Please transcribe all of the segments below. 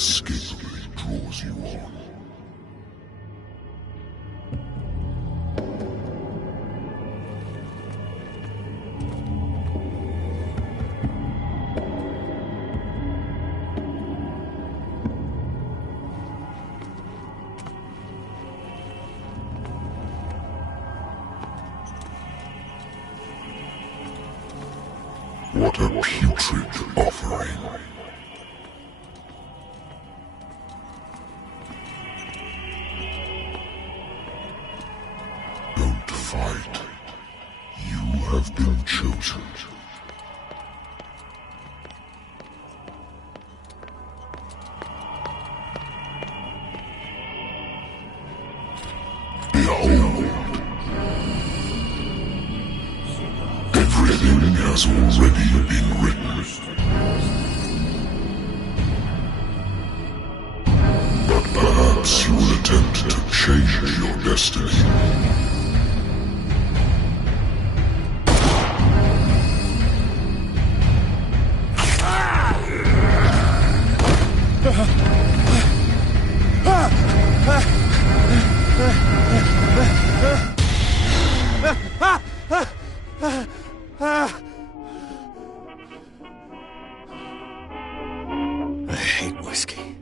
inescapably draws you on. What a putrid offering. Don't fight. You have been chosen. Behold. Everything has already been written. But perhaps you will attempt to change your destiny. I hate whiskey.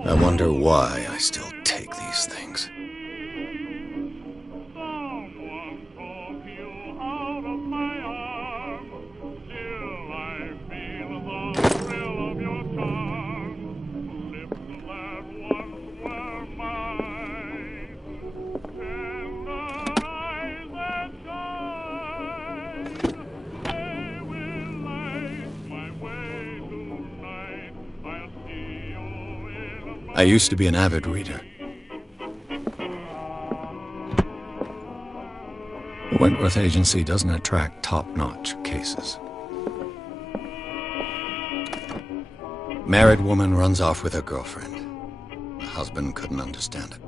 I wonder why I still take these things. I used to be an avid reader. The Wentworth Agency doesn't attract top-notch cases. Married woman runs off with her girlfriend. The husband couldn't understand it.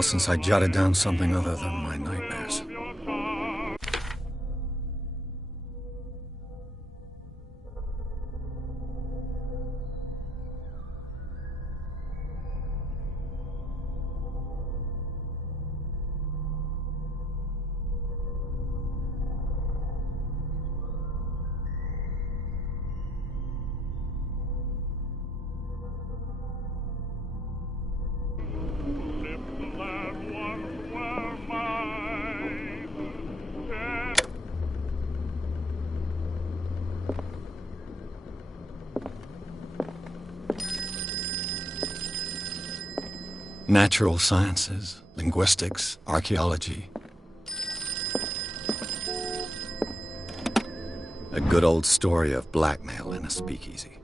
while since I jotted down something other than my nightmares. Natural sciences, linguistics, archaeology. A good old story of blackmail in a speakeasy.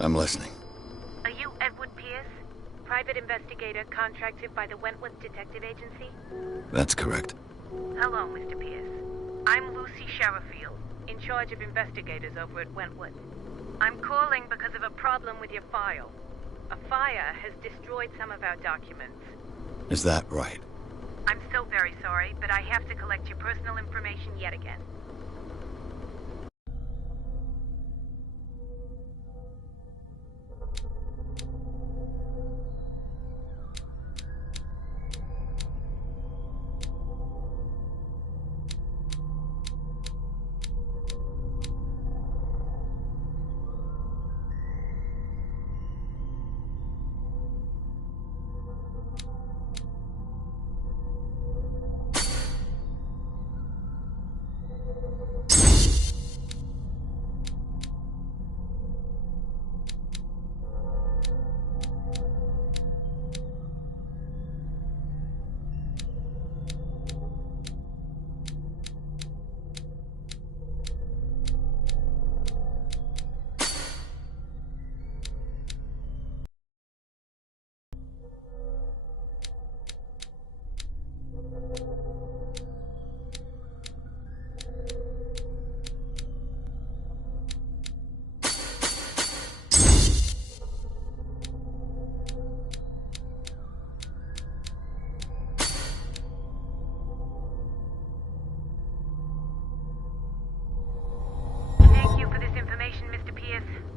I'm listening. Are you Edward Pierce, private investigator contracted by the Wentworth Detective Agency? That's correct. Hello, Mr. Pierce. I'm Lucy Sherifield, in charge of investigators over at Wentworth. I'm calling because of a problem with your file. A fire has destroyed some of our documents. Is that right? I'm so very sorry, but I have to collect your personal information yet again.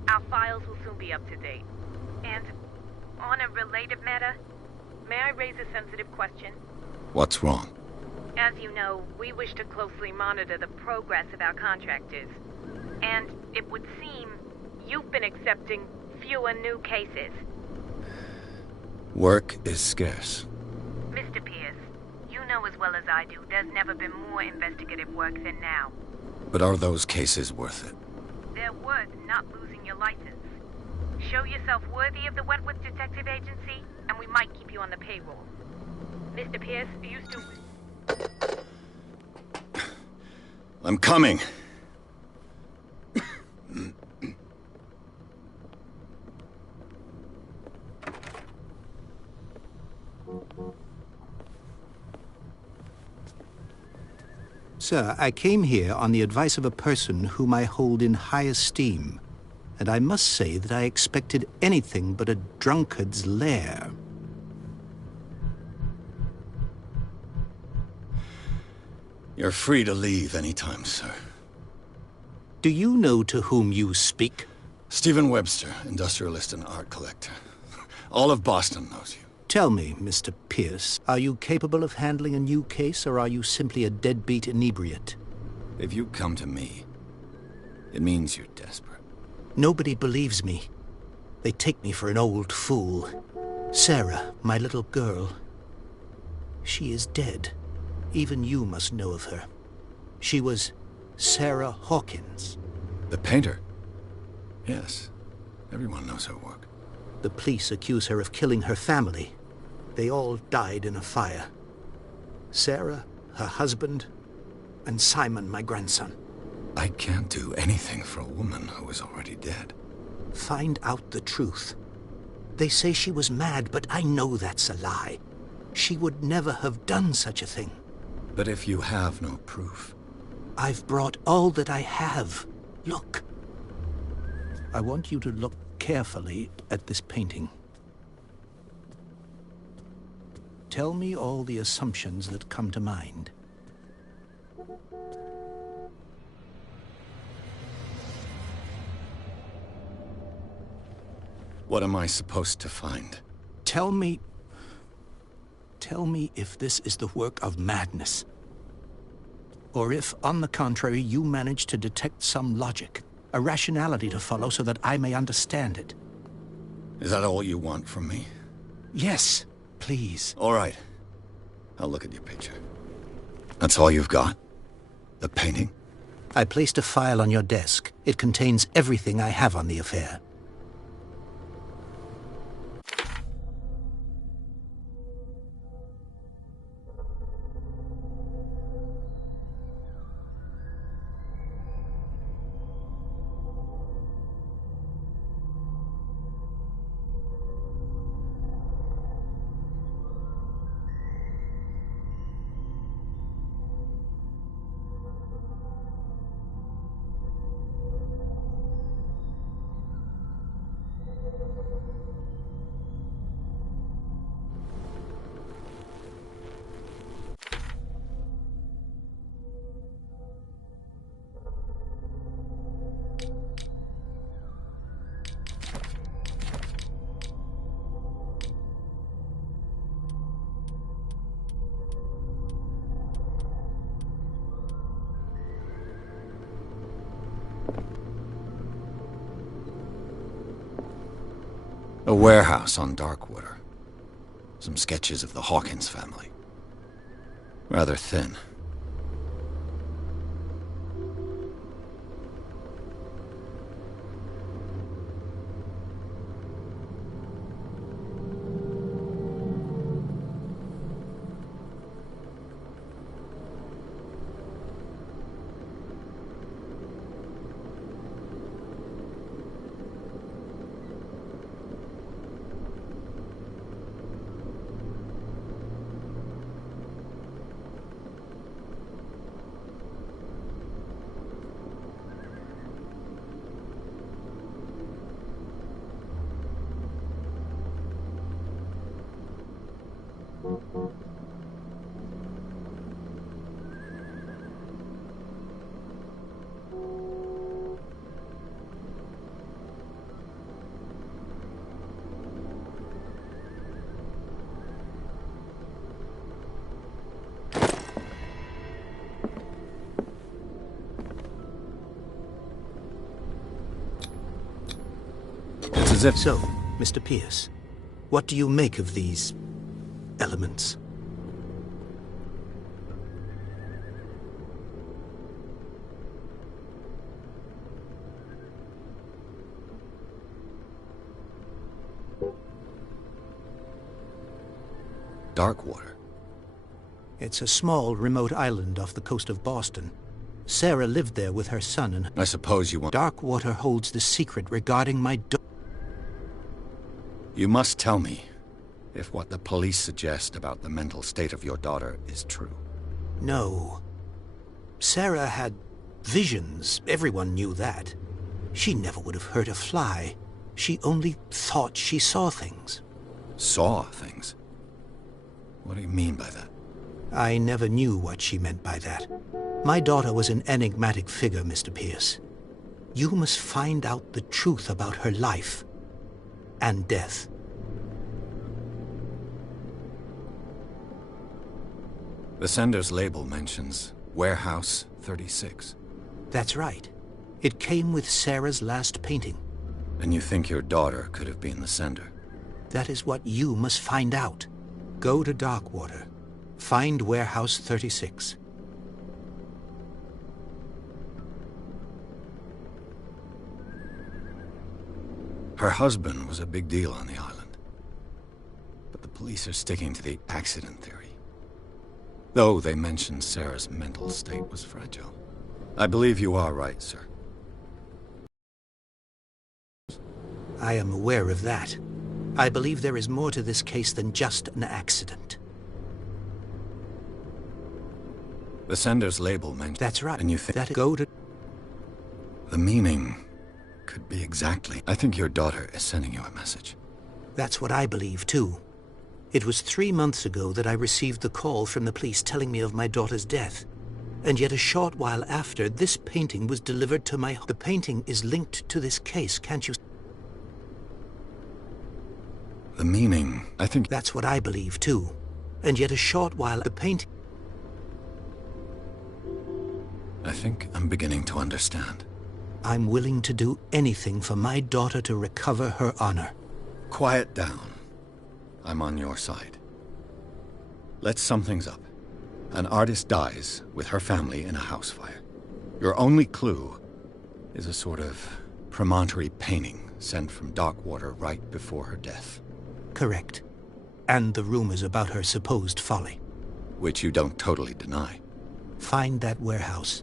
Our files will soon be up to date. And on a related matter, may I raise a sensitive question? What's wrong? As you know, we wish to closely monitor the progress of our contractors. And it would seem you've been accepting fewer new cases. Work is scarce. Mr. Pierce, you know as well as I do, there's never been more investigative work than now. But are those cases worth it? They're worth not losing your license. Show yourself worthy of the Wentworth Detective Agency, and we might keep you on the payroll. Mr. Pierce, are you still... I'm coming. Sir, I came here on the advice of a person whom I hold in high esteem, and I must say that I expected anything but a drunkard's lair. You're free to leave anytime, sir. Do you know to whom you speak? Stephen Webster, industrialist and art collector. All of Boston knows you. Tell me, Mr. Pierce, are you capable of handling a new case, or are you simply a deadbeat inebriate? If you come to me, it means you're desperate. Nobody believes me. They take me for an old fool. Sarah, my little girl, she is dead. Even you must know of her. She was Sarah Hawkins. The painter? Yes. Everyone knows her work. The police accuse her of killing her family. They all died in a fire. Sarah, her husband, and Simon, my grandson. I can't do anything for a woman who is already dead. Find out the truth. They say she was mad, but I know that's a lie. She would never have done such a thing. But if you have no proof... I've brought all that I have. Look. I want you to look carefully at this painting. Tell me all the assumptions that come to mind. What am I supposed to find? Tell me if this is the work of madness. Or if, on the contrary, you manage to detect some logic, a rationality to follow so that I may understand it. Is that all you want from me? Yes, please. All right. I'll look at your picture. That's all you've got? The painting? I placed a file on your desk. It contains everything I have on the affair. A warehouse on Darkwater. Some sketches of the Hawkins family. Rather thin. It's as if... So, Mr. Pierce, what do you make of these elements? Darkwater. It's a small, remote island off the coast of Boston. Sarah lived there with her son and... I suppose you want... Darkwater holds the secret regarding my You must tell me if what the police suggest about the mental state of your daughter is true. No. Sarah had visions. Everyone knew that. She never would have hurt a fly. She only thought she saw things. Saw things? What do you mean by that? I never knew what she meant by that. My daughter was an enigmatic figure, Mr. Pierce. You must find out the truth about her life and death. The sender's label mentions Warehouse 36. That's right. It came with Sarah's last painting. And you think your daughter could have been the sender? That is what you must find out. Go to Darkwater. Find Warehouse 36. Her husband was a big deal on the island. But the police are sticking to the accident theory. Though they mentioned Sarah's mental state was fragile. I believe you are right, sir. I am aware of that. I believe there is more to this case than just an accident. The sender's label mentions... That's right. And you think... That go to... The meaning could be exactly... I think your daughter is sending you a message. That's what I believe, too. It was 3 months ago that I received the call from the police telling me of my daughter's death. And yet a short while after, this painting was delivered to my home. The painting is linked to this case, can't you... The meaning, I think... That's what I believe, too. And yet a short while... The painting... I think I'm beginning to understand. I'm willing to do anything for my daughter to recover her honor. Quiet down. I'm on your side. Let's sum things up. An artist dies with her family in a house fire. Your only clue is a sort of promontory painting sent from Darkwater right before her death. Correct. And the rumors about her supposed folly. Which you don't totally deny. Find that warehouse.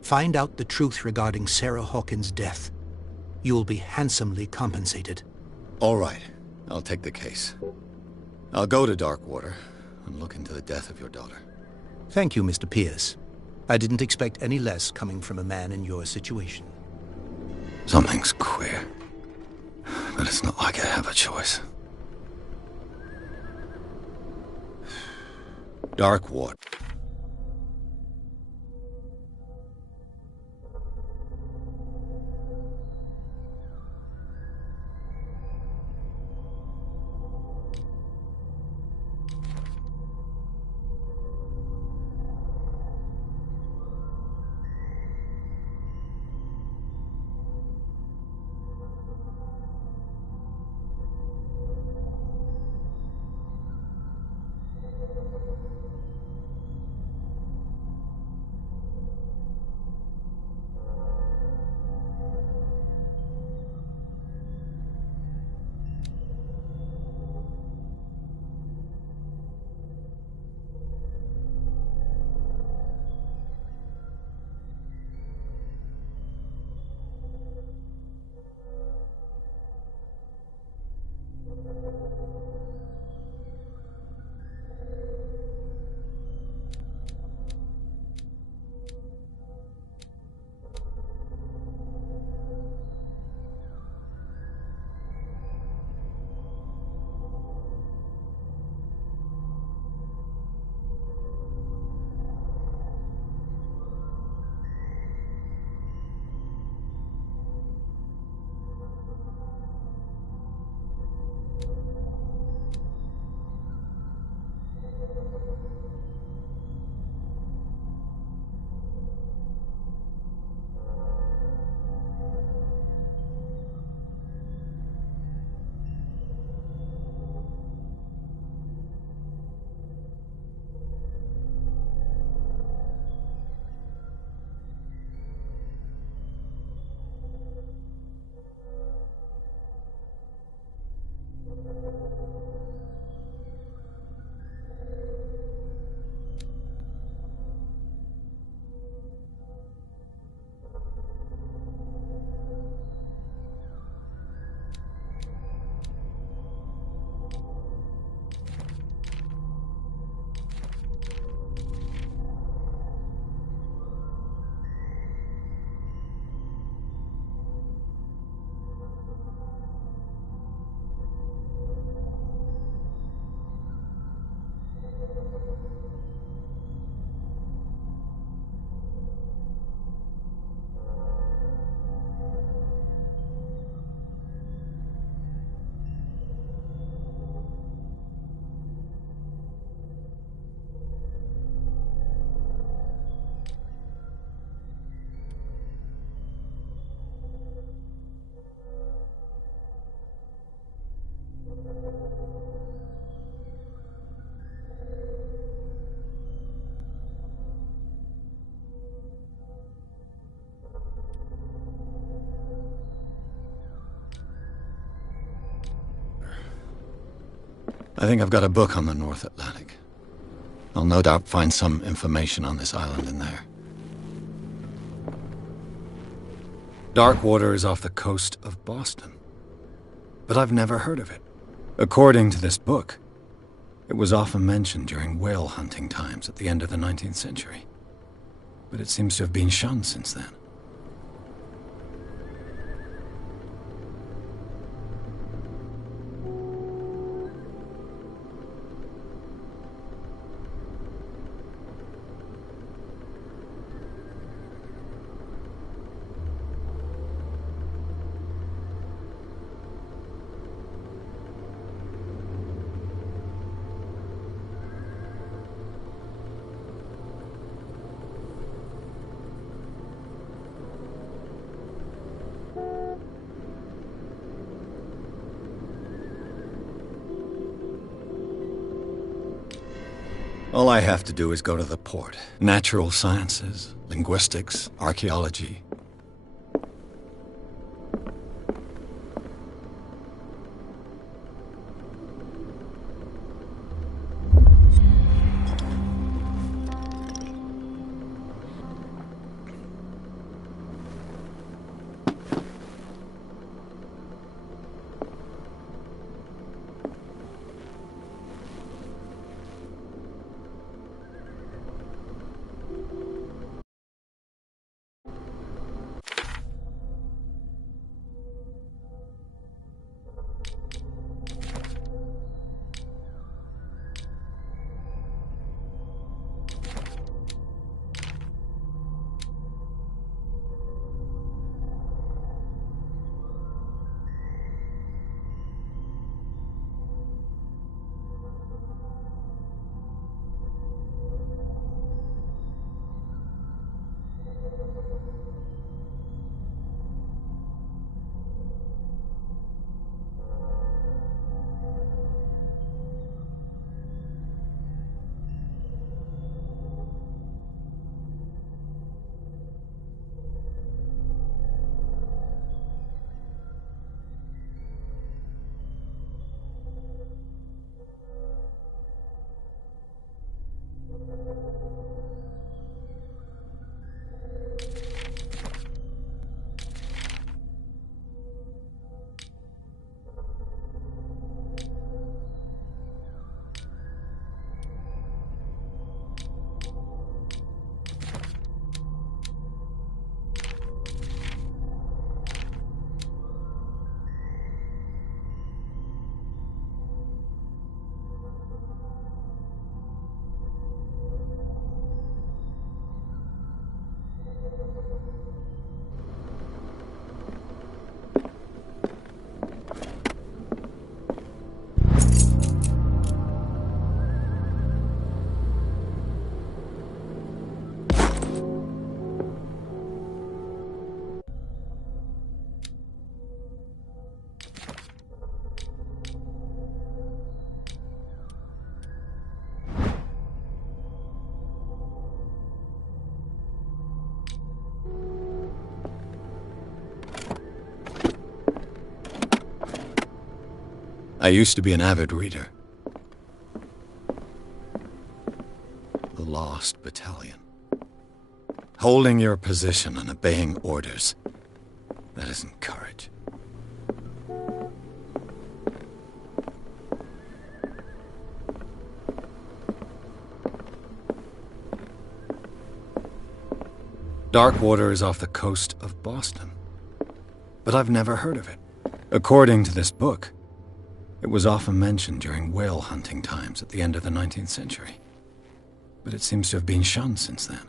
Find out the truth regarding Sarah Hawkins' death. You'll be handsomely compensated. All right. I'll take the case. I'll go to Darkwater and look into the death of your daughter. Thank you, Mr. Pierce. I didn't expect any less coming from a man in your situation. Something's queer. But it's not like I have a choice. Darkwater. I think I've got a book on the North Atlantic. I'll no doubt find some information on this island in there. Darkwater is off the coast of Boston, but I've never heard of it. According to this book, it was often mentioned during whale hunting times at the end of the 19th century, but it seems to have been shunned since then. All I have to do is go to the port. Natural sciences, linguistics, archaeology. I used to be an avid reader. The Lost Battalion. Holding your position and obeying orders. That isn't courage. Darkwater is off the coast of Boston, but I've never heard of it. According to this book, it was often mentioned during whale hunting times at the end of the 19th century, but it seems to have been shunned since then.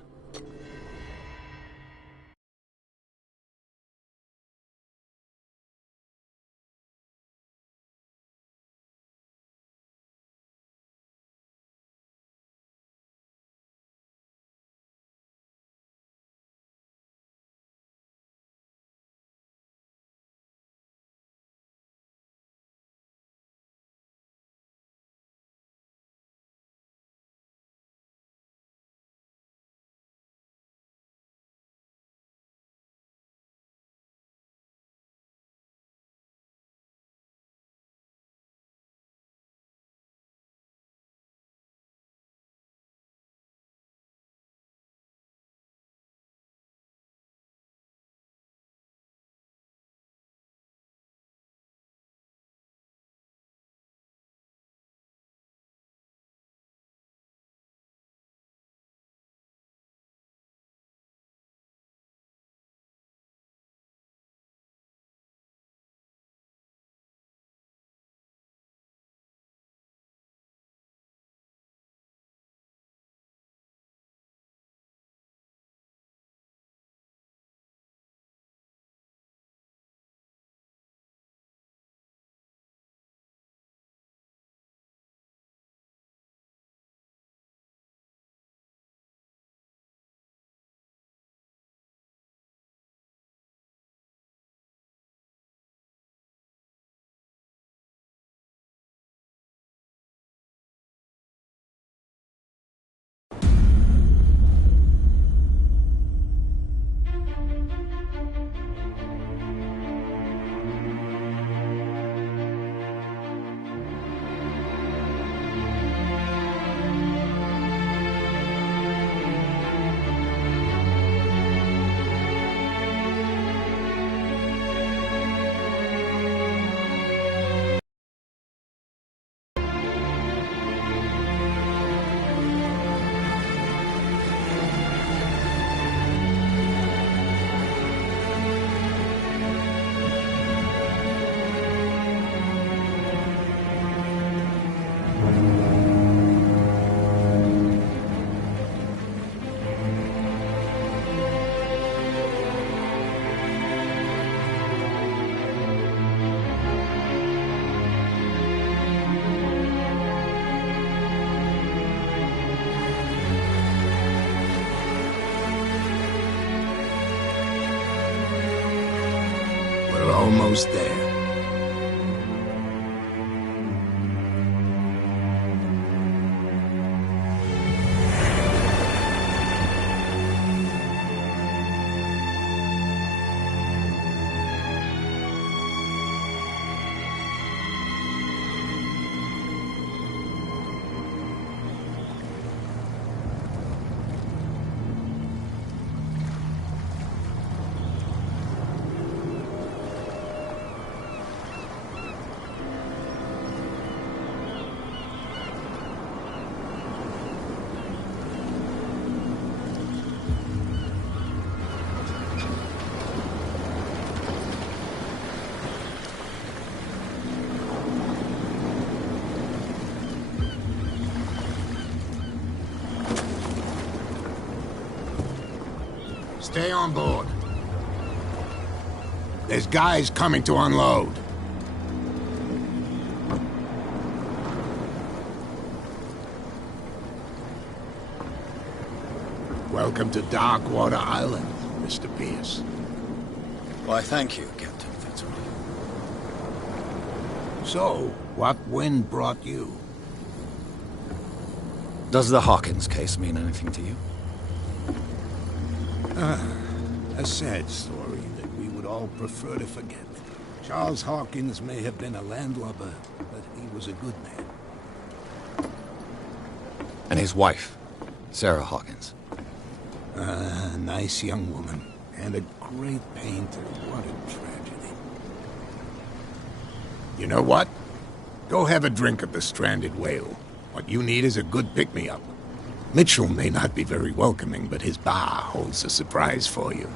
almost there. Stay on board. There's guys coming to unload. Welcome to Darkwater Island, Mr. Pierce. Why, thank you, Captain Fitzroy. So, what wind brought you? Does the Hawkins case mean anything to you? A sad story that we would all prefer to forget. Charles Hawkins may have been a landlubber, but he was a good man. And his wife, Sarah Hawkins. A nice young woman, and a great painter. What a tragedy. You know what? Go have a drink at the Stranded Whale. What you need is a good pick-me-up. Mitchell may not be very welcoming, but his bar holds a surprise for you.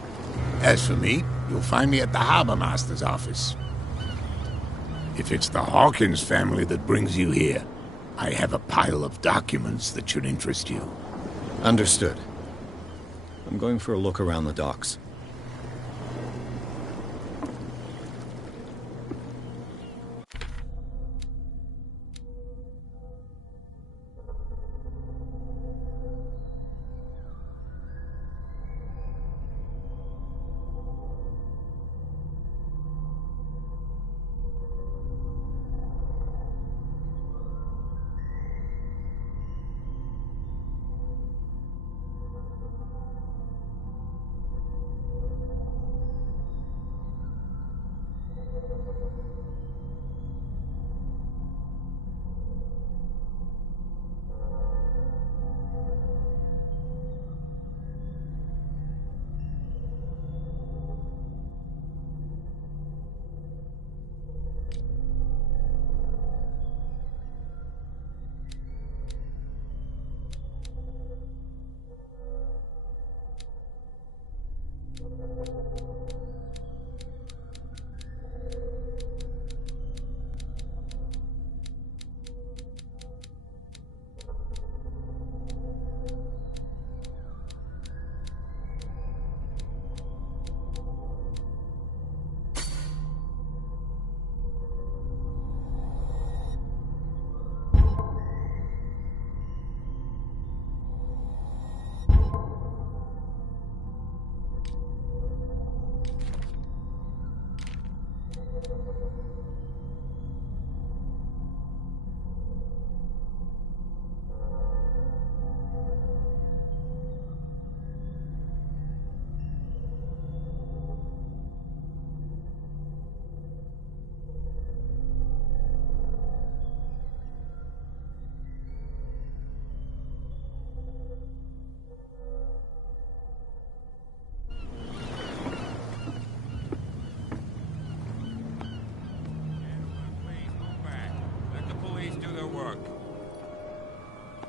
As for me, you'll find me at the Harbor Master's office. If it's the Hawkins family that brings you here, I have a pile of documents that should interest you. Understood. I'm going for a look around the docks.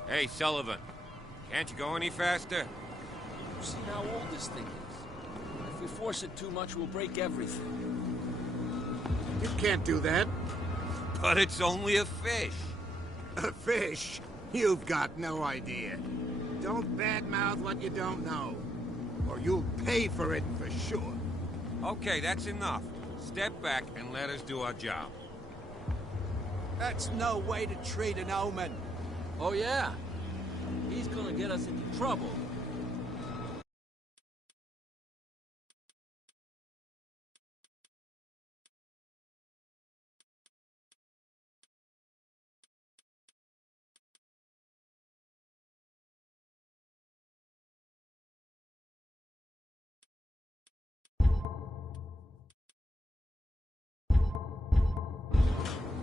Hey, Sullivan. Can't you go any faster? You see how old this thing is. If we force it too much, we'll break everything. You can't do that. But it's only a fish. A fish? You've got no idea. Don't badmouth what you don't know, or you'll pay for it for sure. Okay, that's enough. Step back and let us do our job. That's no way to treat an omen. Oh yeah? He's gonna get us into trouble.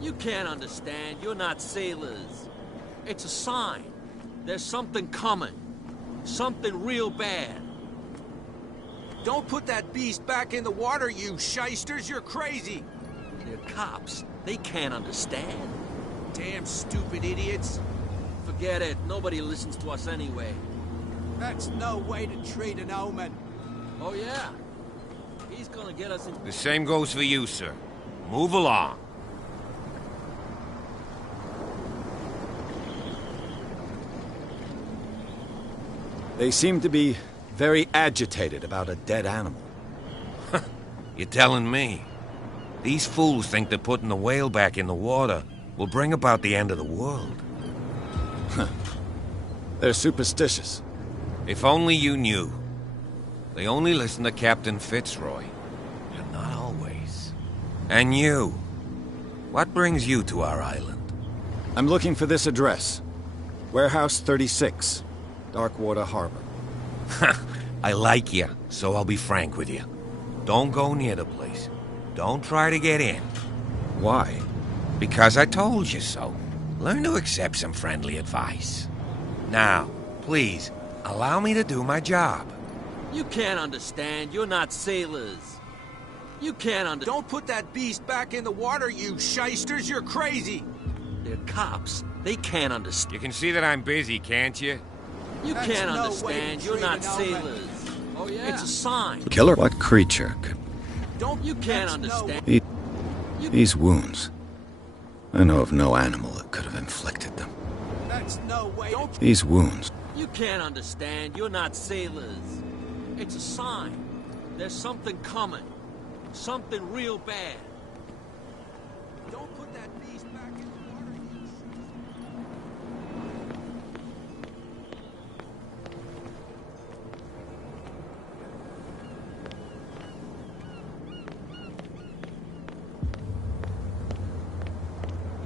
You can't understand. You're not sailors. It's a sign. There's something coming. Something real bad. Don't put that beast back in the water, you shysters! You're crazy! They're cops. They can't understand. Damn stupid idiots! Forget it. Nobody listens to us anyway. That's no way to treat an omen. Oh, yeah? He's gonna get us in... The same goes for you, sir. Move along. They seem to be very agitated about a dead animal. You're telling me? These fools think that putting the whale back in the water will bring about the end of the world. They're superstitious. If only you knew. They only listen to Captain Fitzroy. And not always. And you. What brings you to our island? I'm looking for this address. Warehouse 36, Darkwater Harbor. I like you, so I'll be frank with you. Don't go near the place. Don't try to get in. Why? Because I told you so. Learn to accept some friendly advice. Now, please, allow me to do my job. You can't understand. You're not sailors. You can't Don't put that beast back in the water, you shysters! You're crazy! They're cops. They can't understand. You can see that I'm busy, can't you? You That's can't no way understand. to You're treat not an omen. sailors. Oh, yeah? It's a sign. Killer? What creature could... You can't That's no understand. These wounds. I know of no animal that could have inflicted them. That's no way. These wounds. You can't understand. You're not sailors. It's a sign. There's something coming. Something real bad. Don't put that beast back in the water, you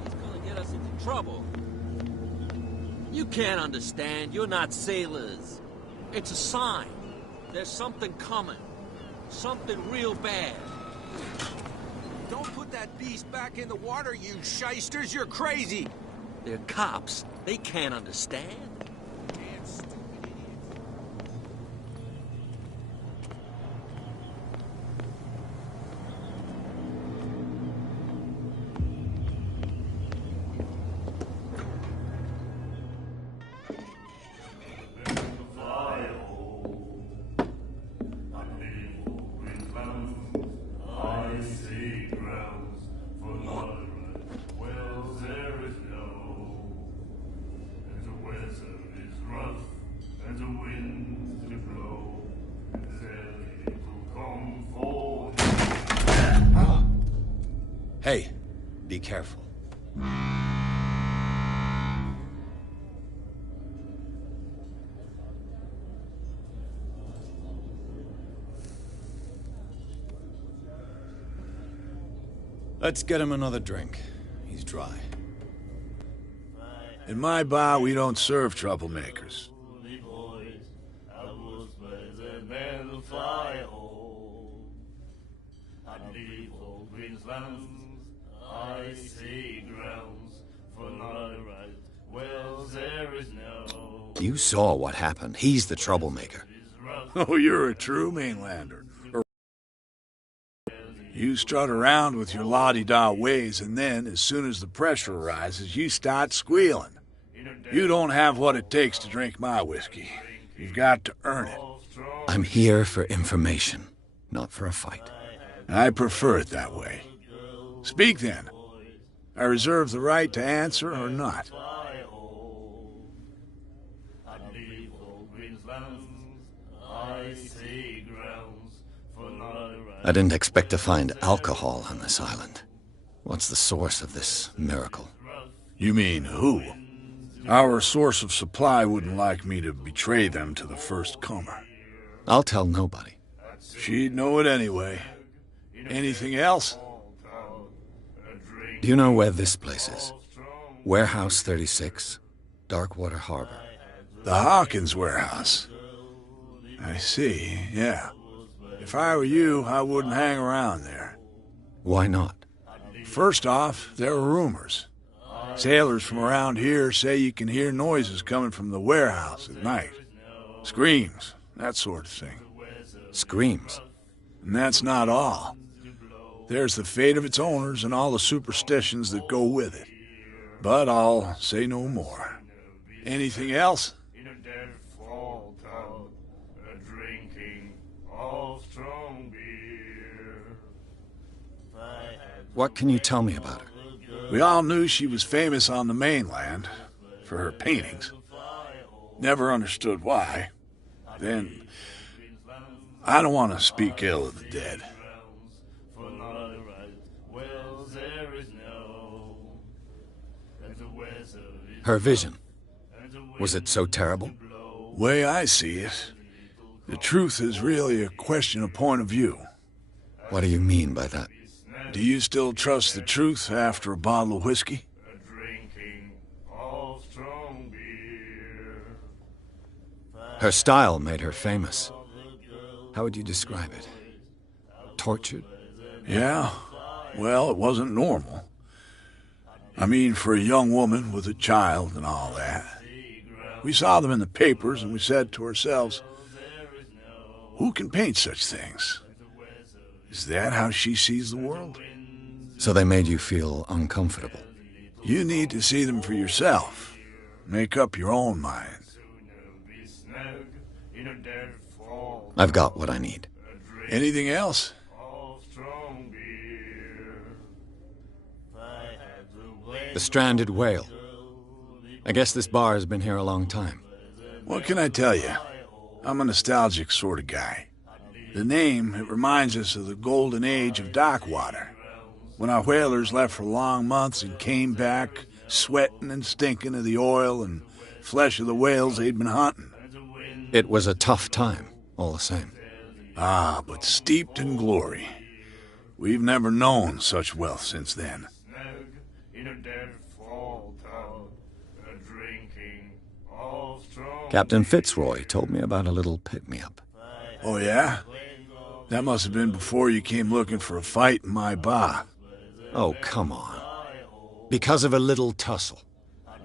He's gonna get us into trouble. You can't understand. You're not sailors. It's a sign. There's something coming. Something real bad. Don't put that beast back in the water, you shysters! You're crazy! They're cops. They can't understand. Damn stupid idiots. Hey, be careful. Let's get him another drink. He's dry. In my bar, we don't serve troublemakers. You saw what happened. He's the troublemaker. Oh, you're a true mainlander. You strut around with your la-di-da ways, and then, as soon as the pressure arises, you start squealing. You don't have what it takes to drink my whiskey. You've got to earn it. I'm here for information, not for a fight. I prefer it that way. Speak then. I reserve the right to answer or not. I didn't expect to find alcohol on this island. What's the source of this miracle? You mean who? Our source of supply wouldn't like me to betray them to the first comer. I'll tell nobody. She'd know it anyway. Anything else? Do you know where this place is? Warehouse 36, Darkwater Harbor. The Hawkins warehouse. I see, yeah. If I were you, I wouldn't hang around there. Why not? First off, there are rumors. Sailors from around here say you can hear noises coming from the warehouse at night. Screams, that sort of thing. Screams? And that's not all. There's the fate of its owners and all the superstitions that go with it. But I'll say no more. Anything else? What can you tell me about her? We all knew she was famous on the mainland for her paintings. Never understood why. Then, I don't want to speak ill of the dead. Her vision. Was it so terrible? Way I see it, the truth is really a question of point of view. What do you mean by that? Do you still trust the truth after a bottle of whiskey? Her style made her famous. How would you describe it? Tortured? Yeah. Well, it wasn't normal. I mean, for a young woman with a child and all that. We saw them in the papers and we said to ourselves, who can paint such things? Is that how she sees the world? So they made you feel uncomfortable? You need to see them for yourself. Make up your own mind. I've got what I need. Anything else? The Stranded Whale. I guess this bar has been here a long time. What can I tell you? I'm a nostalgic sort of guy. The name, it reminds us of the golden age of dockwater, when our whalers left for long months and came back sweating and stinking of the oil and flesh of the whales they'd been hunting. It was a tough time, all the same. Ah, but steeped in glory. We've never known such wealth since then. Captain Fitzroy told me about a little pick-me-up. Oh, yeah? That must have been before you came looking for a fight in my bar. Oh, come on. Because of a little tussle.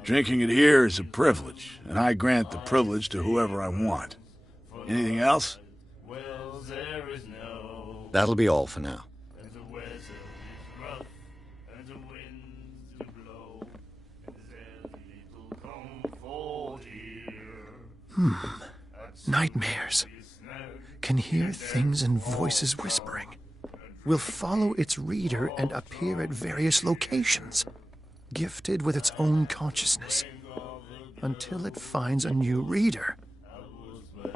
Drinking it here is a privilege, and I grant the privilege to whoever I want. Anything else? That'll be all for now. Nightmares. Can hear things and voices whispering. Will follow its reader and appear at various locations, gifted with its own consciousness, until it finds a new reader. And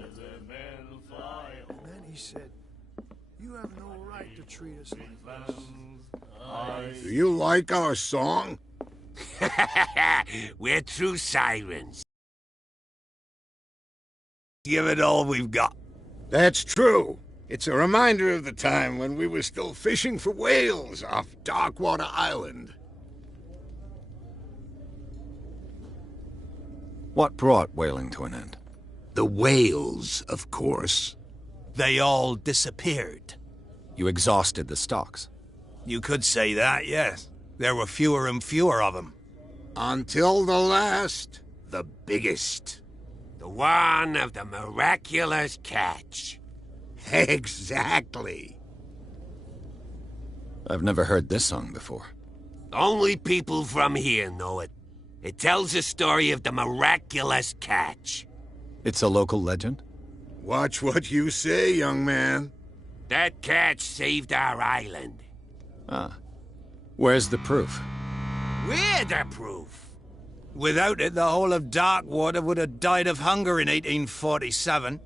then he said, "You have no right to treat us like this." Do you like our song? We're true sirens. Give it all we've got. That's true. It's a reminder of the time when we were still fishing for whales off Darkwater Island. What brought whaling to an end? The whales, of course. They all disappeared. You exhausted the stocks. You could say that, yes. There were fewer and fewer of them. Until the last, the biggest. The one of the miraculous catch. Exactly. I've never heard this song before. Only people from here know it. It tells the story of the miraculous catch. It's a local legend? Watch what you say, young man. That catch saved our island. Ah. Where's the proof? We're the proof. Without it, the whole of Darkwater would have died of hunger in 1847.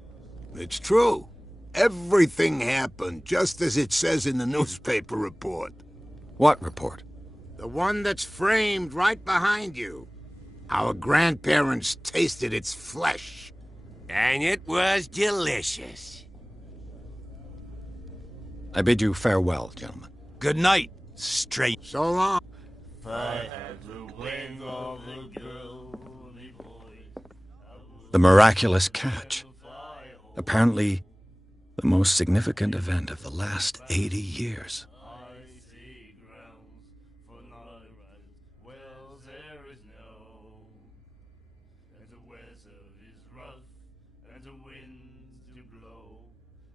It's true. Everything happened just as it says in the newspaper report. What report? The one that's framed right behind you. Our grandparents tasted its flesh. And it was delicious. I bid you farewell, gentlemen. Good night, straight. So long. The miraculous catch. Apparently, the most significant event of the last 80 years. and the winds do blow,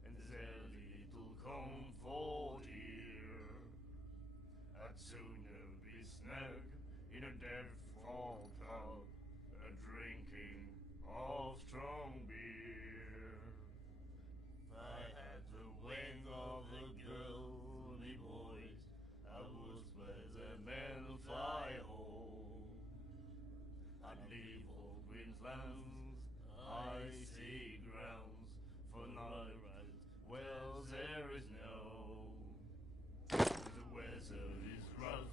and there's little comfort here. I'd sooner be snug in a deathfall tub, a drinking of strong beer. If I had the wing of a girl, me boys, I would where the men fly home. I'd leave all green lands, icy grounds, for not right where there is no. The weather is rough.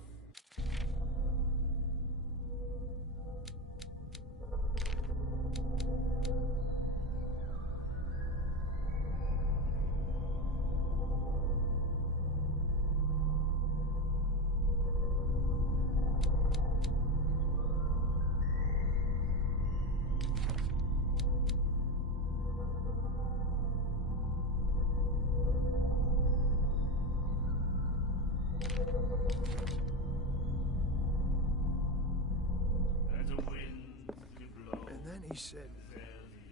And the winds do blow. And then he said,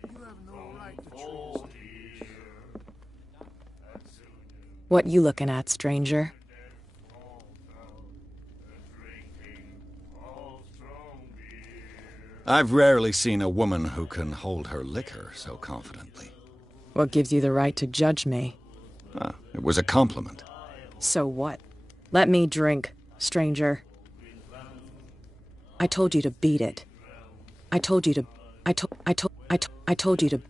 "You have no right to trees." What you looking at, stranger? I've rarely seen a woman who can hold her liquor so confidently. What gives you the right to judge me? Ah, it was a compliment. So what? Let me drink, stranger. I told you to beat it. I told you to... I told you to...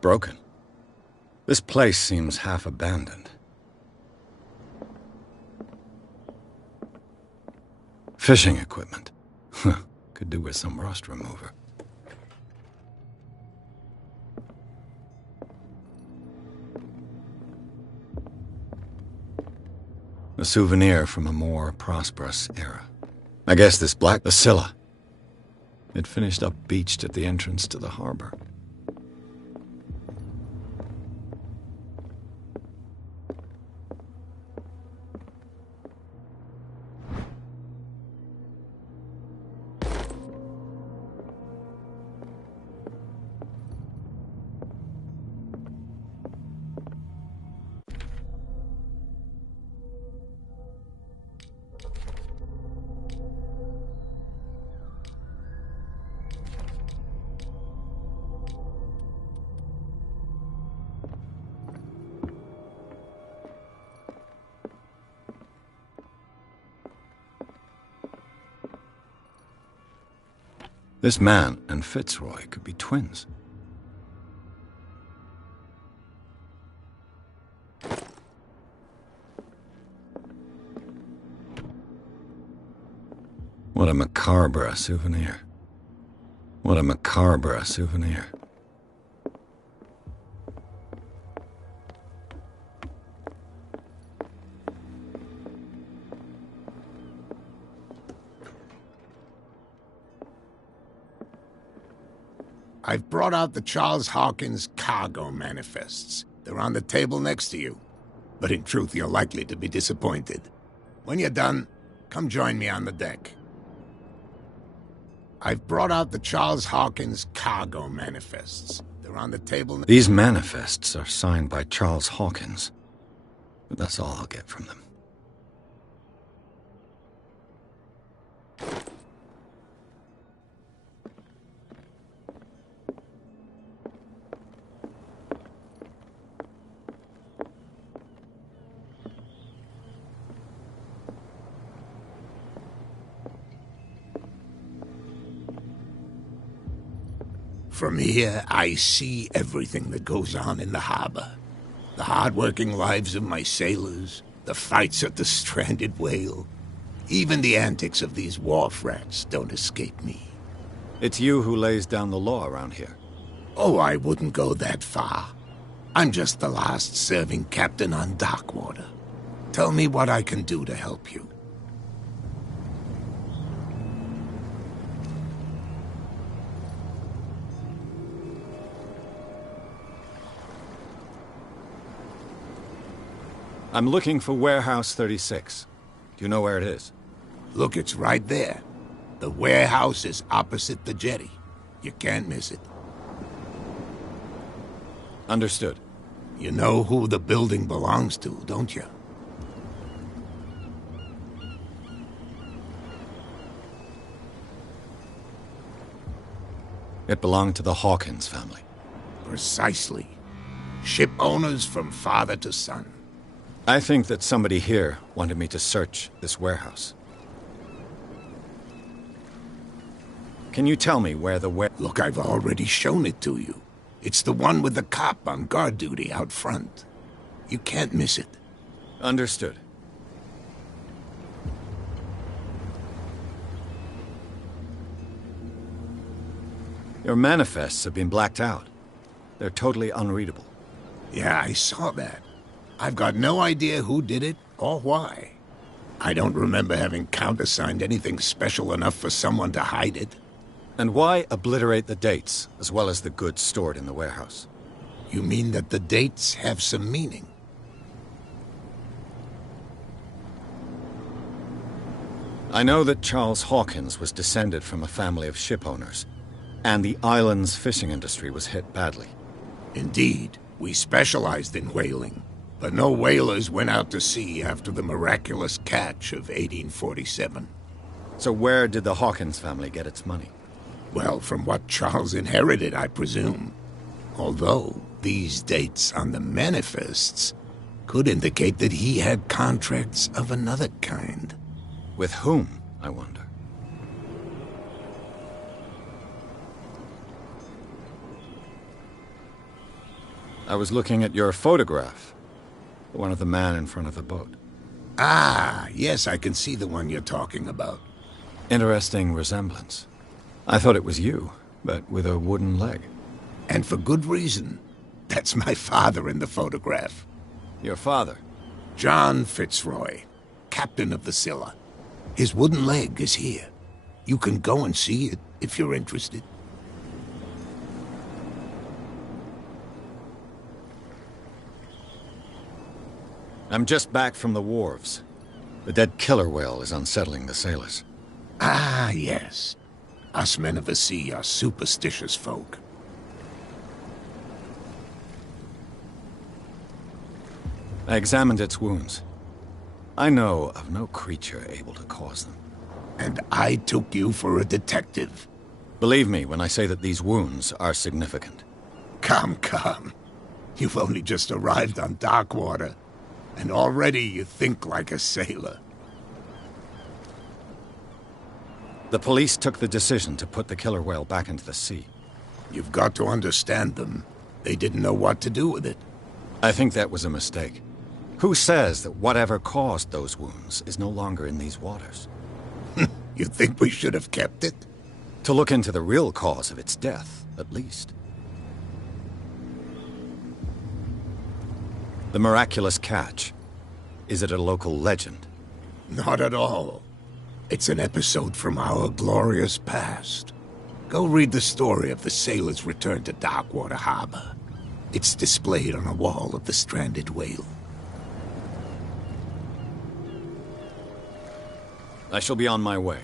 Broken. This place seems half abandoned. Fishing equipment. Could do with some rust remover. A souvenir from a more prosperous era. I guess this black... the Scylla. It finished up beached at the entrance to the harbor. This man and Fitzroy could be twins. What a macabre souvenir. What a macabre souvenir. I've brought out the Charles Hawkins cargo manifests. They're on the table next to you. But in truth, you're likely to be disappointed. When you're done, come join me on the deck. I've brought out the Charles Hawkins cargo manifests. They're on the table... These manifests are signed by Charles Hawkins. But that's all I'll get from them. From here, I see everything that goes on in the harbor. The hard-working lives of my sailors, the fights at the stranded whale. Even the antics of these wharf rats don't escape me. It's you who lays down the law around here. Oh, I wouldn't go that far. I'm just the last serving captain on Darkwater. Tell me what I can do to help you. I'm looking for Warehouse 36. Do you know where it is? Look, it's right there. The warehouse is opposite the jetty. You can't miss it. Understood. You know who the building belongs to, don't you? It belonged to the Hawkins family. Precisely. Ship owners from father to son. I think that somebody here wanted me to search this warehouse. Can you tell me where the Look, I've already shown it to you. It's the one with the cop on guard duty out front. You can't miss it. Understood. Your manifests have been blacked out. They're totally unreadable. Yeah, I saw that. I've got no idea who did it or why. I don't remember having countersigned anything special enough for someone to hide it. And why obliterate the dates, as well as the goods stored in the warehouse? You mean that the dates have some meaning? I know that Charles Hawkins was descended from a family of ship owners, and the island's fishing industry was hit badly. Indeed, we specialized in whaling, but no whalers went out to sea after the miraculous catch of 1847. So where did the Hawkins family get its money? Well, from what Charles inherited, I presume. Although, these dates on the manifests could indicate that he had contracts of another kind. With whom, I wonder? I was looking at your photograph. The one of the man in front of the boat. Ah, yes, I can see the one you're talking about. Interesting resemblance. I thought it was you, but with a wooden leg. And for good reason. That's my father in the photograph. Your father? John Fitzroy, captain of the Scylla. His wooden leg is here. You can go and see it if you're interested. I'm just back from the wharves. The dead killer whale is unsettling the sailors. Ah, yes. Us men of the sea are superstitious folk. I examined its wounds. I know of no creature able to cause them. And I took you for a detective. Believe me when I say that these wounds are significant. Come, come. You've only just arrived on Darkwater, and already you think like a sailor. The police took the decision to put the killer whale back into the sea. You've got to understand them. They didn't know what to do with it. I think that was a mistake. Who says that whatever caused those wounds is no longer in these waters? You think we should have kept it? To look into the real cause of its death, at least. The miraculous catch. Is it a local legend? Not at all. It's an episode from our glorious past. Go read the story of the sailor's return to Darkwater Harbor. It's displayed on a wall of the stranded whale. I shall be on my way.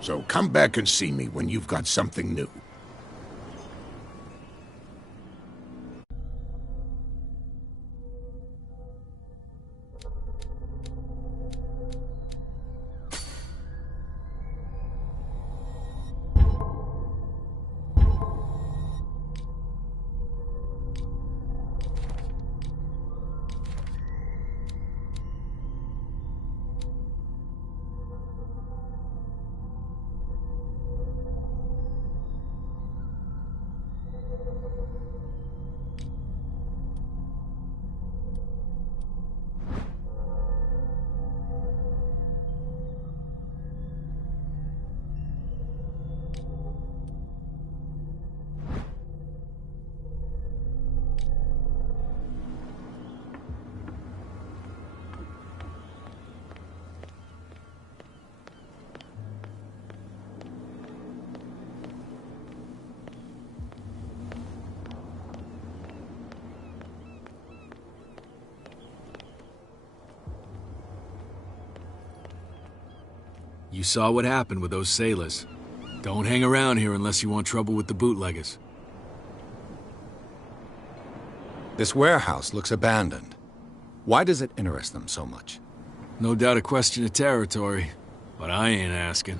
So come back and see me when you've got something new. You saw what happened with those sailors. Don't hang around here unless you want trouble with the bootleggers. This warehouse looks abandoned. Why does it interest them so much? No doubt a question of territory, but I ain't asking.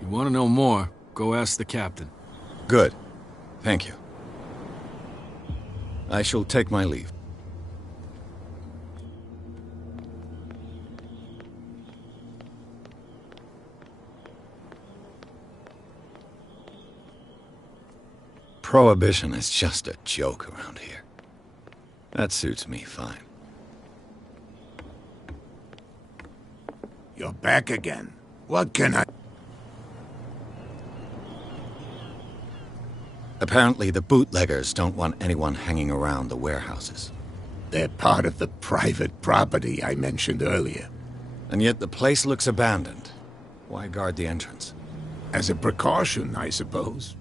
You want to know more, go ask the captain. Good. Thank you. I shall take my leave. Prohibition is just a joke around here. That suits me fine. You're back again. What can I... Apparently the bootleggers don't want anyone hanging around the warehouses. They're part of the private property I mentioned earlier. And yet the place looks abandoned. Why guard the entrance? As a precaution, I suppose.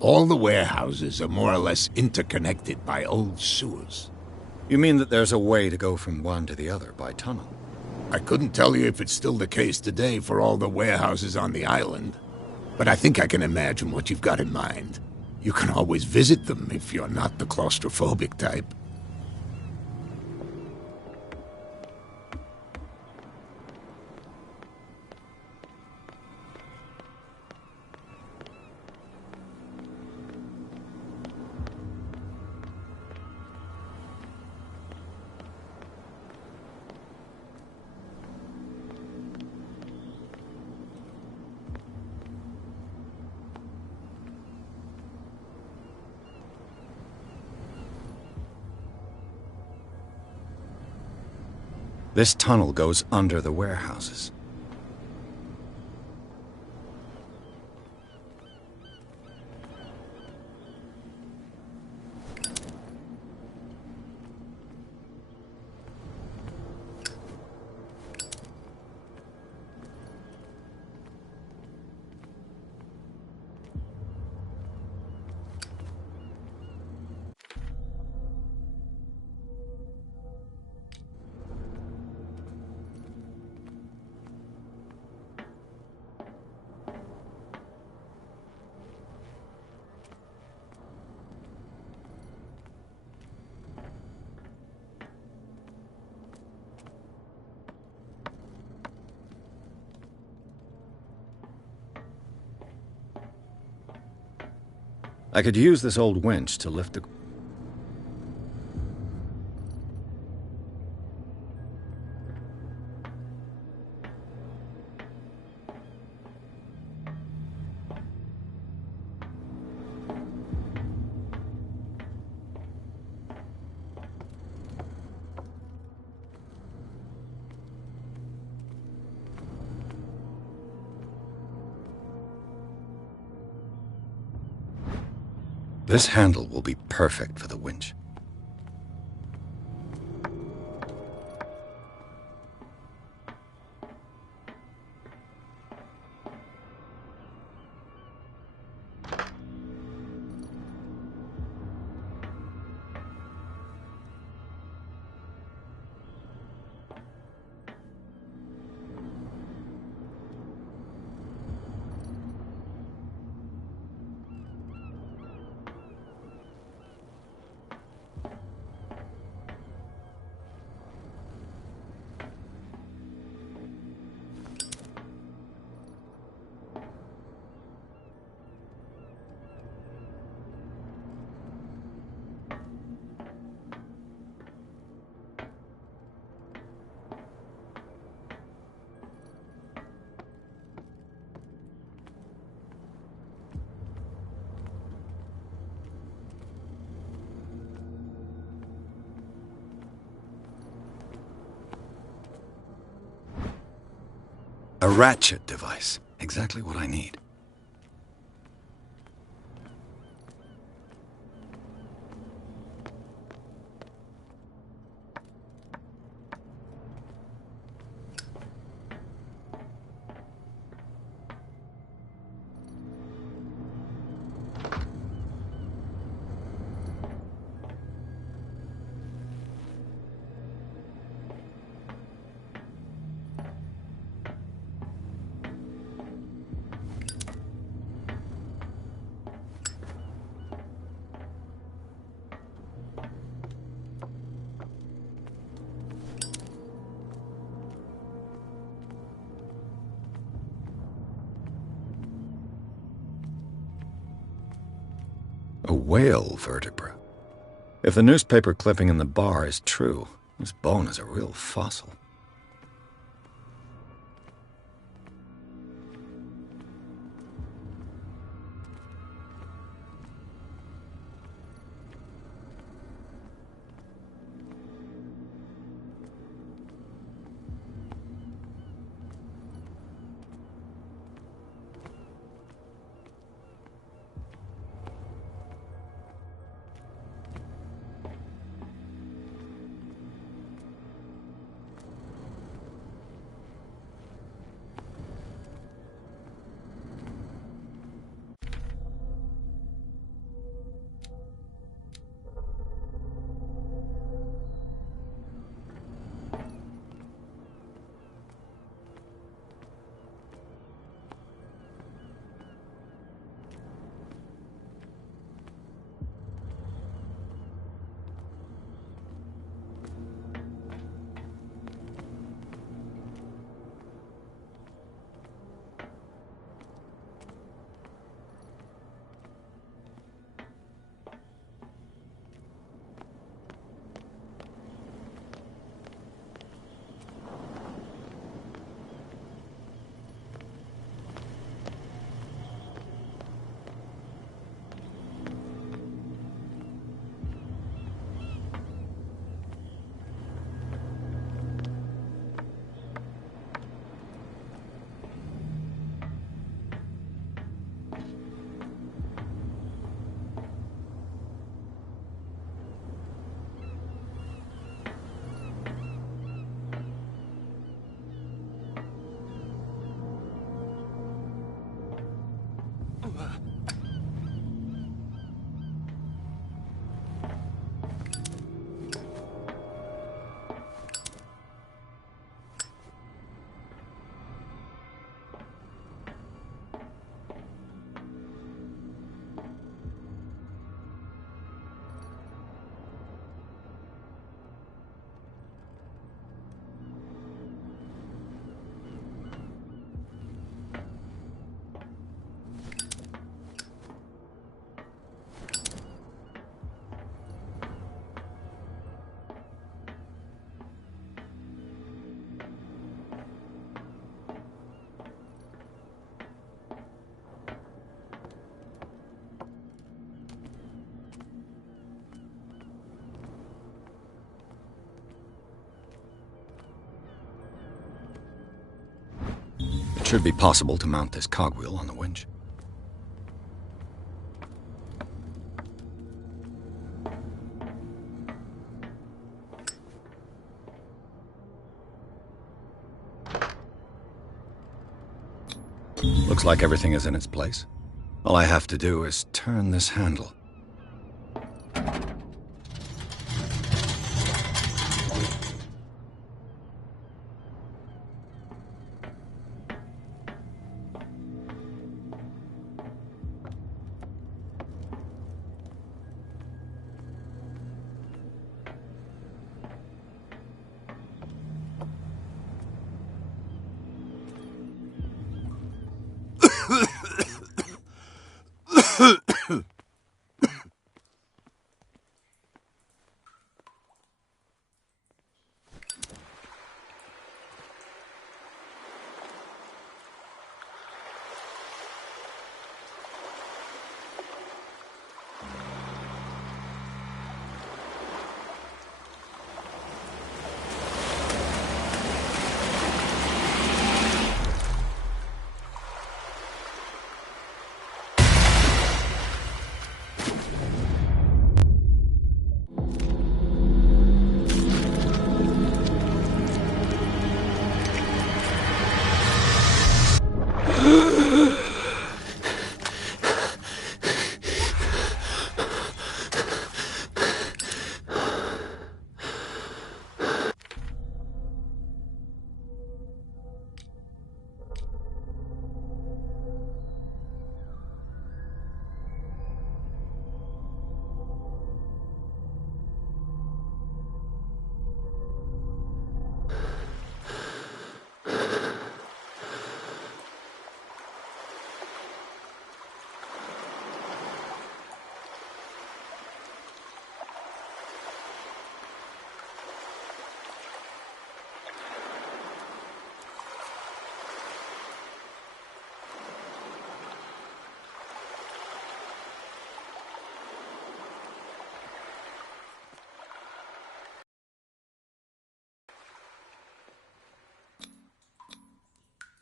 All the warehouses are more or less interconnected by old sewers. You mean that there's a way to go from one to the other by tunnel? I couldn't tell you if it's still the case today for all the warehouses on the island, but I think I can imagine what you've got in mind. You can always visit them if you're not the claustrophobic type. This tunnel goes under the warehouses. I could use this old winch to lift the... This handle will be perfect for the winch. A ratchet device. Exactly what I need. A whale vertebra. If the newspaper clipping in the bar is true, this bone is a real fossil. It should be possible to mount this cogwheel on the winch. Looks like everything is in its place. All I have to do is turn this handle.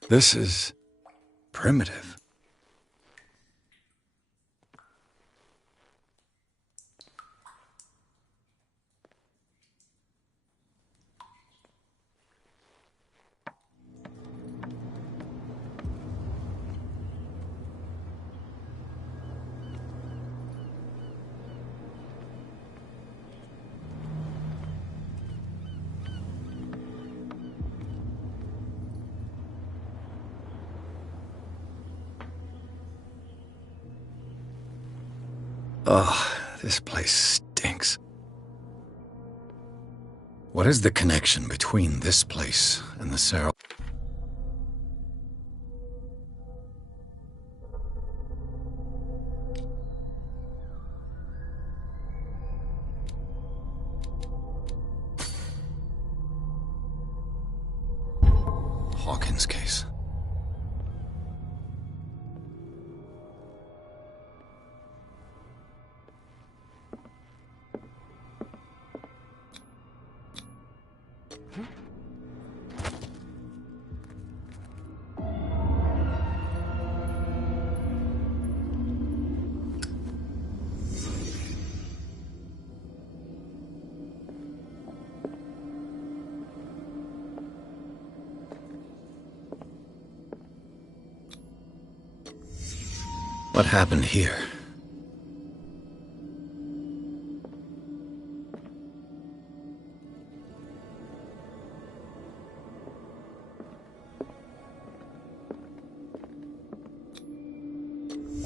This is primitive. Ugh, this place stinks. What is the connection between this place and the Sarah? Hawkins case. What happened here?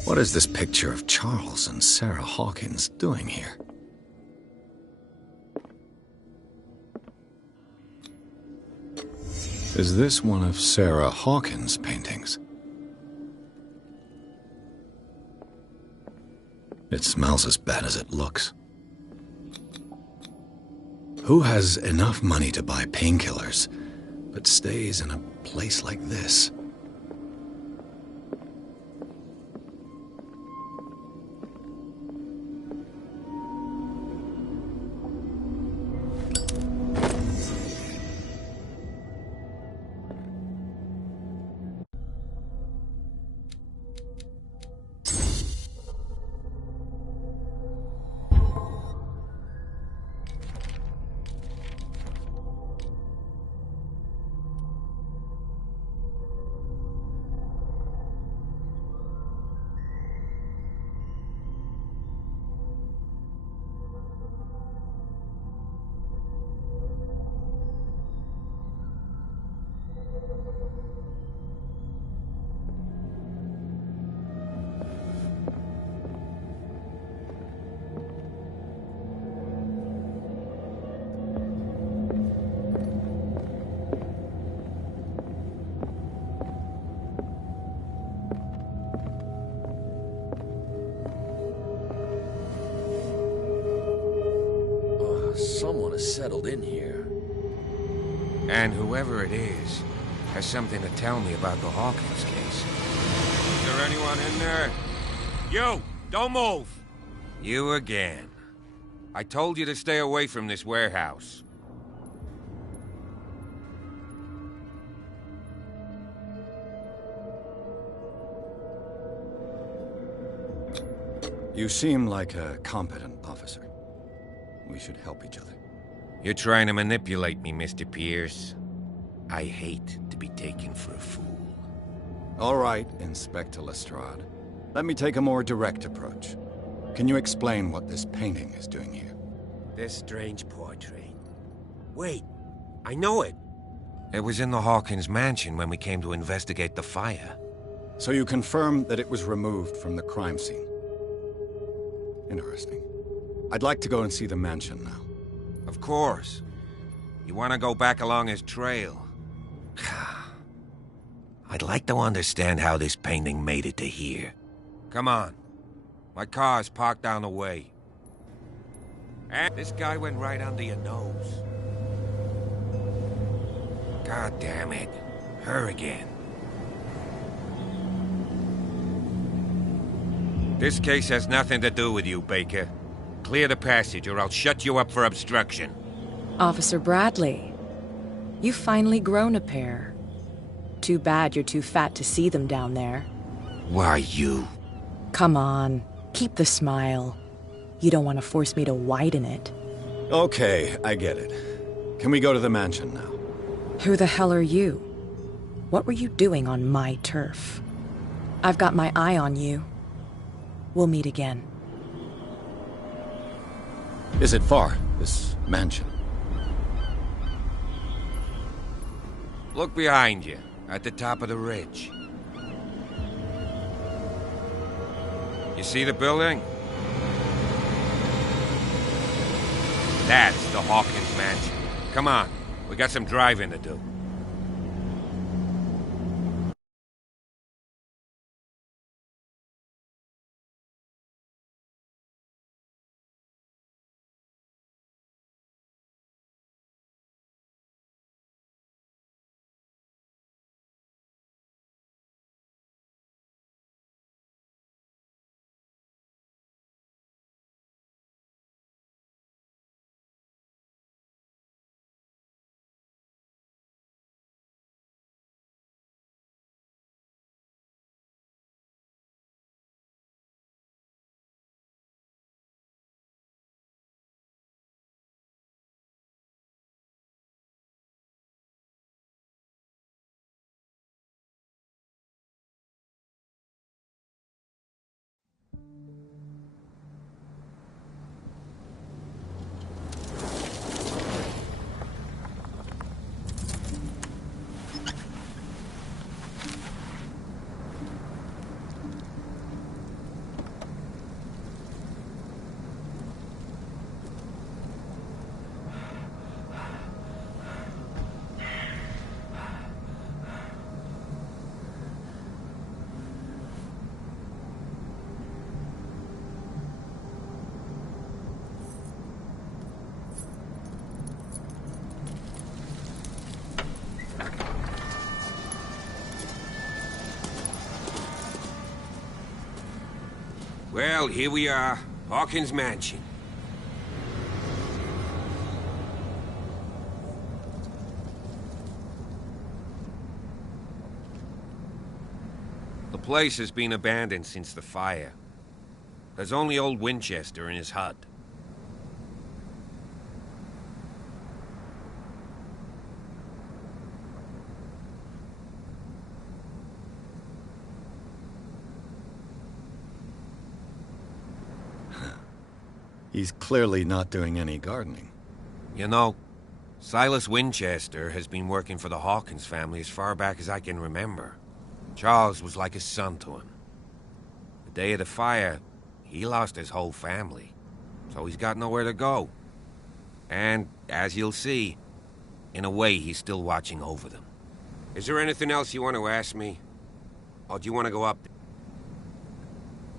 What is this picture of Charles and Sarah Hawkins doing here? Is this one of Sarah Hawkins' paintings? It smells as bad as it looks. Who has enough money to buy painkillers, but stays in a place like this? Someone has settled in here. And whoever it is has something to tell me about the Hawkins case. Is there anyone in there? You! Don't move! You again. I told you to stay away from this warehouse. You seem like a competent officer. We should help each other. You're trying to manipulate me, Mr. Pierce. I hate to be taken for a fool. All right, Inspector Lestrade. Let me take a more direct approach. Can you explain what this painting is doing here? This strange portrait. Wait, I know it. It was in the Hawkins mansion when we came to investigate the fire. So you confirm that it was removed from the crime scene? Interesting. I'd like to go and see the mansion now. Of course. You want to go back along his trail? I'd like to understand how this painting made it to here. Come on. My car's parked down the way. And this guy went right under your nose. God damn it. Her again. This case has nothing to do with you, Baker. Clear the passage or I'll shut you up for obstruction. Officer Bradley, you've finally grown a pair. Too bad you're too fat to see them down there. Why, you... Come on, keep the smile. You don't want to force me to widen it. Okay, I get it. Can we go to the mansion now? Who the hell are you? What were you doing on my turf? I've got my eye on you. We'll meet again. Is it far, this mansion? Look behind you, at the top of the ridge. You see the building? That's the Hawkins mansion. Come on, we got some driving to do. Well, here we are, Hawkins Mansion. The place has been abandoned since the fire. There's only old Winchester in his hut. He's clearly not doing any gardening. You know, Silas Winchester has been working for the Hawkins family as far back as I can remember. Charles was like a son to him. The day of the fire, he lost his whole family, so he's got nowhere to go. And, as you'll see, in a way, he's still watching over them. Is there anything else you want to ask me? Or do you want to go up?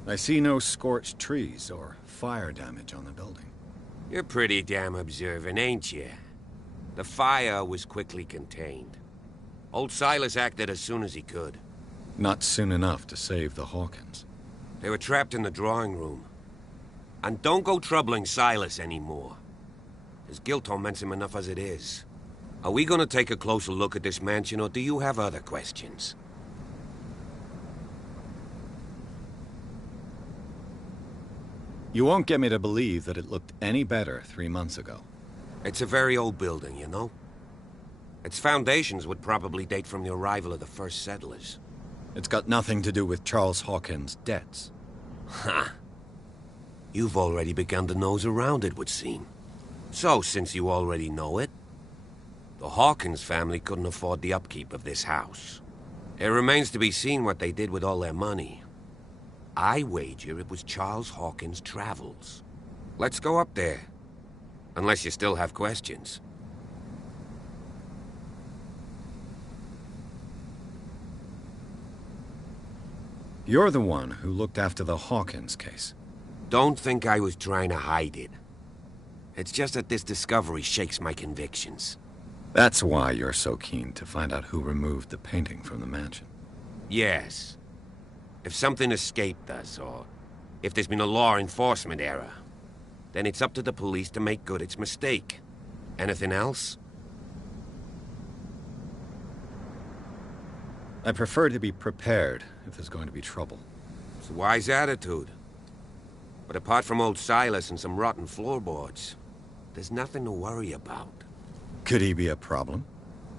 I see no scorched trees or fire damage on the building. You're pretty damn observant, ain't you? The fire was quickly contained. Old Silas acted as soon as he could. Not soon enough to save the Hawkins. They were trapped in the drawing room. And don't go troubling Silas anymore. His guilt torments him enough as it is. Are we gonna take a closer look at this mansion, or do you have other questions? You won't get me to believe that it looked any better 3 months ago. It's a very old building, you know? Its foundations would probably date from the arrival of the first settlers. It's got nothing to do with Charles Hawkins' debts. Ha! You've already begun to nose around, it would seem. So, since you already know it, the Hawkins family couldn't afford the upkeep of this house. It remains to be seen what they did with all their money. I wager it was Charles Hawkins' travels. Let's go up there. Unless you still have questions. You're the one who looked after the Hawkins case. Don't think I was trying to hide it. It's just that this discovery shakes my convictions. That's why you're so keen to find out who removed the painting from the mansion. Yes. If something escaped us, or if there's been a law enforcement error, then it's up to the police to make good its mistake. Anything else? I prefer to be prepared if there's going to be trouble. It's a wise attitude. But apart from old Silas and some rotten floorboards, there's nothing to worry about. Could he be a problem?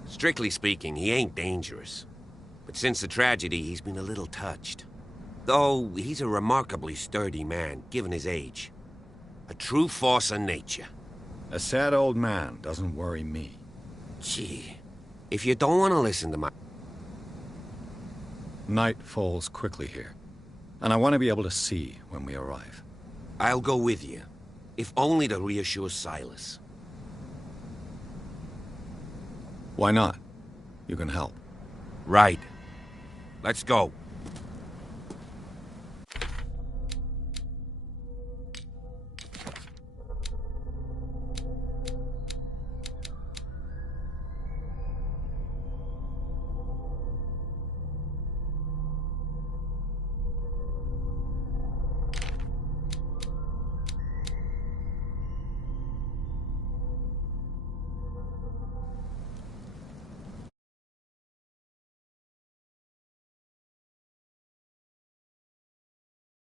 Strictly speaking, he ain't dangerous. But since the tragedy, he's been a little touched. Though, he's a remarkably sturdy man, given his age. A true force of nature. A sad old man doesn't worry me. Gee, if you don't want to listen to my... Night falls quickly here, and I want to be able to see when we arrive. I'll go with you, if only to reassure Silas. Why not? You can help. Right. Let's go.